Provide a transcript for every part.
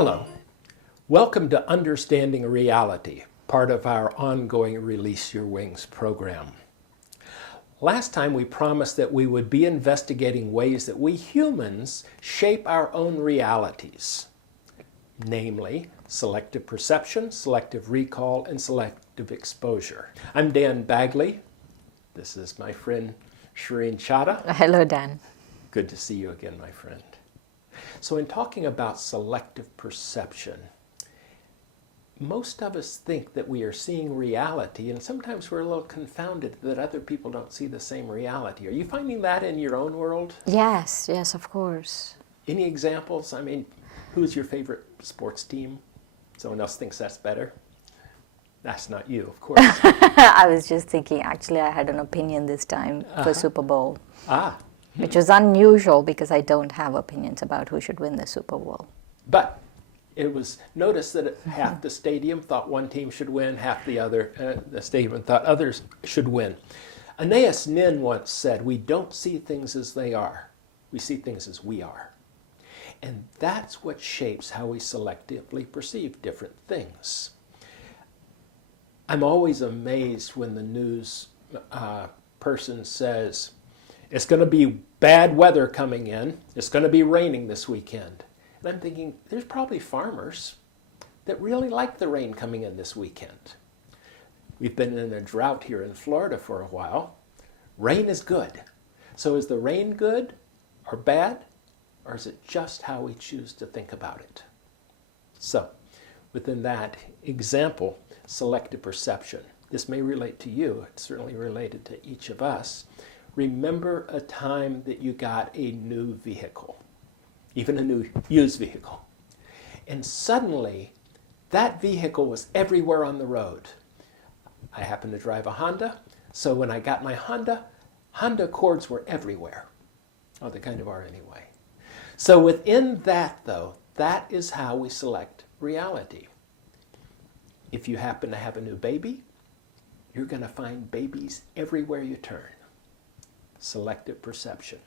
Hello. Welcome to Understanding Reality, part of our ongoing Release Your Wings program. Last time we promised that we would be investigating ways that we humans shape our own realities, namely selective perception, selective recall, and selective exposure. I'm Dan Bagley. This is my friend Shireen Chadha. Hello, Dan. Good to see you again, my friend. So in talking about selective perception, most of us think that we are seeing reality, and sometimes we're a little confounded that other people don't see the same reality. Are you finding that in your own world? Yes, of course. Any examples? I mean, who's your favorite sports team? Someone else thinks that's better? That's not you, of course. I was just thinking, actually, I had an opinion this time for Super Bowl. Which was unusual because I don't have opinions about who should win the Super Bowl. But it was noticed that half the stadium thought one team should win, half the stadium thought others should win. Anais Nin once said, "We don't see things as they are. We see things as we are." And that's what shapes how we selectively perceive different things. I'm always amazed when the news person says, "It's going to be bad weather coming in. It's going to be raining this weekend." And I'm thinking, there's probably farmers that really like the rain coming in this weekend. We've been in a drought here in Florida for a while. Rain is good. So is the rain good or bad? Or is it just how we choose to think about it? So, within that example, selective perception. This may relate to you. It's certainly related to each of us. Remember a time that you got a new vehicle, even a new used vehicle, and suddenly that vehicle was everywhere on the road. I happen to drive a Honda, so when I got my Honda Accords were everywhere. Oh, they kind of are anyway. So within that, though, that is how we select reality. If you happen to have a new baby, you're going to find babies everywhere you turn. Selective perception.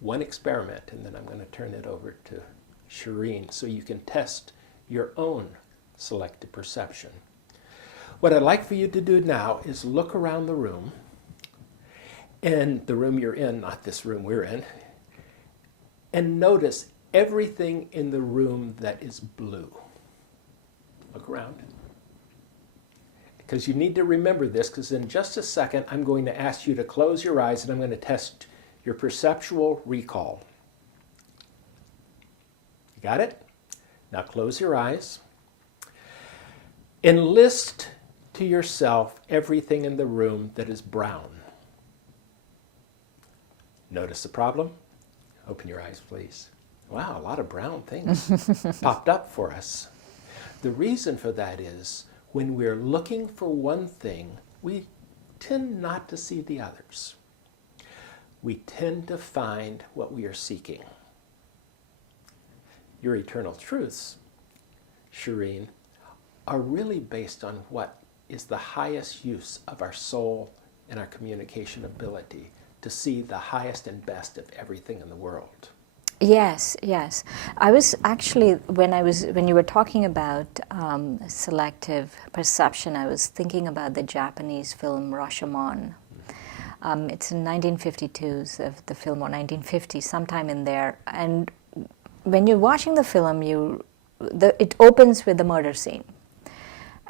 One experiment, and then I'm going to turn it over to Shireen so you can test your own selective perception. What I'd like for you to do now is look around the room, and the room you're in, not this room we're in, and notice everything in the room that is blue. Look around. Because you need to remember this, because in just a second I'm going to ask you to close your eyes and I'm going to test your perceptual recall. You got it? Now close your eyes and list to yourself everything in the room that is brown. Notice the problem? Open your eyes, please. Wow, a lot of brown things popped up for us. The reason for that is when we're looking for one thing, we tend not to see the others. We tend to find what we are seeking. Your eternal truths, Shireen, are really based on what is the highest use of our soul and our communication ability to see the highest and best of everything in the world. Yes. I was actually, when you were talking about selective perception, I was thinking about the Japanese film Rashomon. It's in 1952, the film, or 1950, sometime in there. And when you're watching the film, it opens with the murder scene.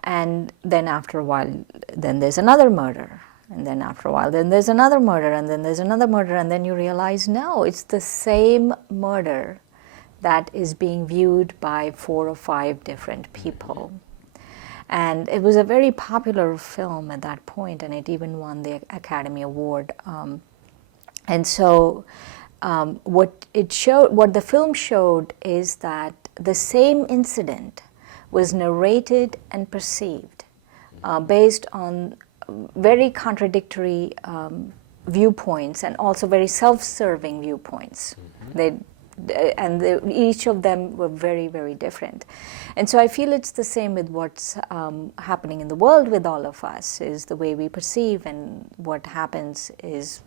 And then after a while, then there's another murder. And then after a while, then there's another murder, and then there's another murder, and then you realize, no, it's the same murder that is being viewed by 4 or 5 different people. And it was a very popular film at that point, and it even won the Academy Award. And so what the film showed is that the same incident was narrated and perceived based on very contradictory viewpoints and also very self-serving viewpoints. Each of them were very, very different. And so I feel it's the same with what's happening in the world with all of us, is the way we perceive, and what happens is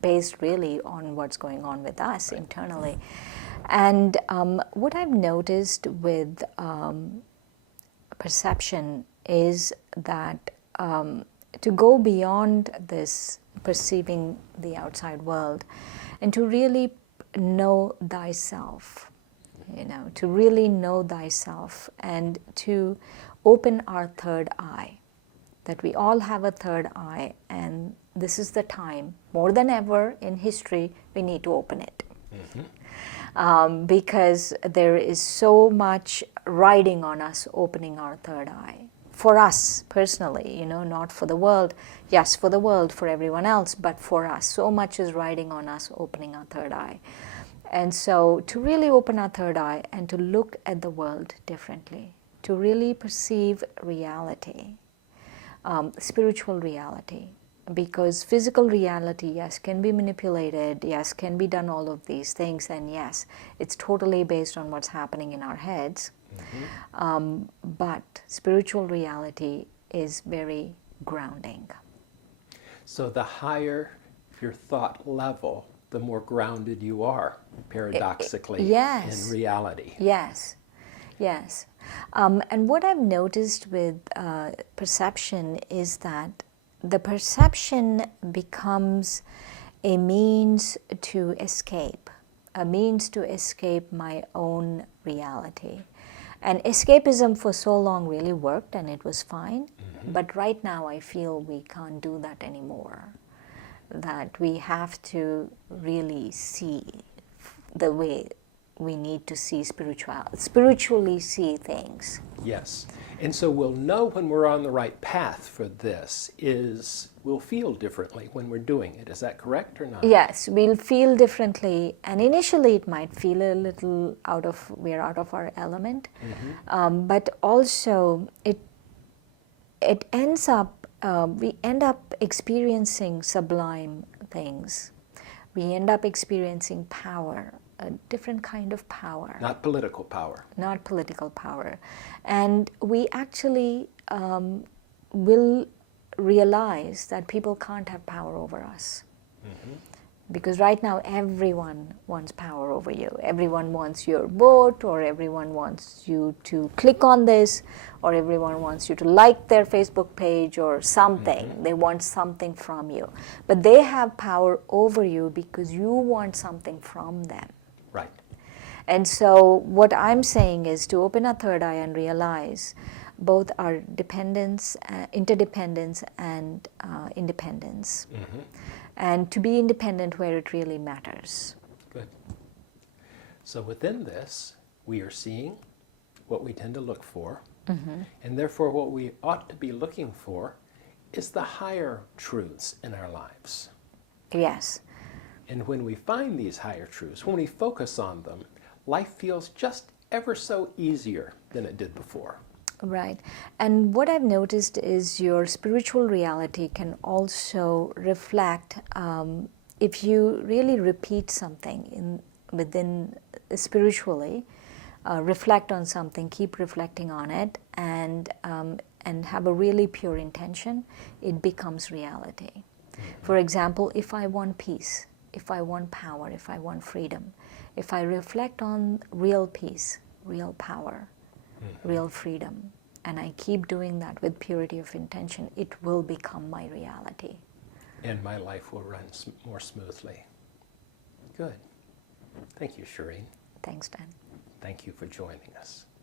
based really on what's going on with us internally. And what I've noticed with perception is that to go beyond this perceiving the outside world and to really know thyself, to really know thyself and to open our third eye, that we all have a third eye, and this is the time, more than ever in history, we need to open it. Because there is so much riding on us opening our third eye. For us personally, not for the world. Yes, for the world, for everyone else, but for us. So much is riding on us opening our third eye. And so to really open our third eye and to look at the world differently, to really perceive reality, spiritual reality, because physical reality, yes, can be manipulated, yes, can be done all of these things, and yes, it's totally based on what's happening in our heads. But spiritual reality is very grounding. So the higher your thought level, the more grounded you are, paradoxically, yes. in reality. Yes, yes. And what I've noticed with perception is that the perception becomes a means to escape my own reality. And escapism for so long really worked and it was fine. But right now I feel we can't do that anymore. That we have to really see the way we need to see spiritually see things. Yes. And so we'll know when we're on the right path for this we'll feel differently when we're doing it. Is that correct or not? Yes, we'll feel differently, and initially it might feel a little we're out of our element, but also it ends up, we end up experiencing sublime things. We end up experiencing power, a different kind of power. Not political power. Not political power. And we actually will realize that people can't have power over us. Because right now everyone wants power over you. Everyone wants your vote, or everyone wants you to click on this, or everyone wants you to like their Facebook page or something. They want something from you. But they have power over you because you want something from them. Right. And so what I'm saying is to open a third eye and realize both our dependence, interdependence, and independence. And to be independent where it really matters. Good. So within this, we are seeing what we tend to look for, and therefore what we ought to be looking for is the higher truths in our lives. Yes. And when we find these higher truths, when we focus on them, life feels just ever so easier than it did before. Right. And what I've noticed is your spiritual reality can also reflect, if you really repeat something within spiritually, reflect on something, keep reflecting on it, and have a really pure intention, it becomes reality. For example, if I want peace, if I want power, if I want freedom, if I reflect on real peace, real power, real freedom, and I keep doing that with purity of intention, it will become my reality. And my life will run more smoothly. Good. Thank you, Shireen. Thanks, Dan. Thank you for joining us.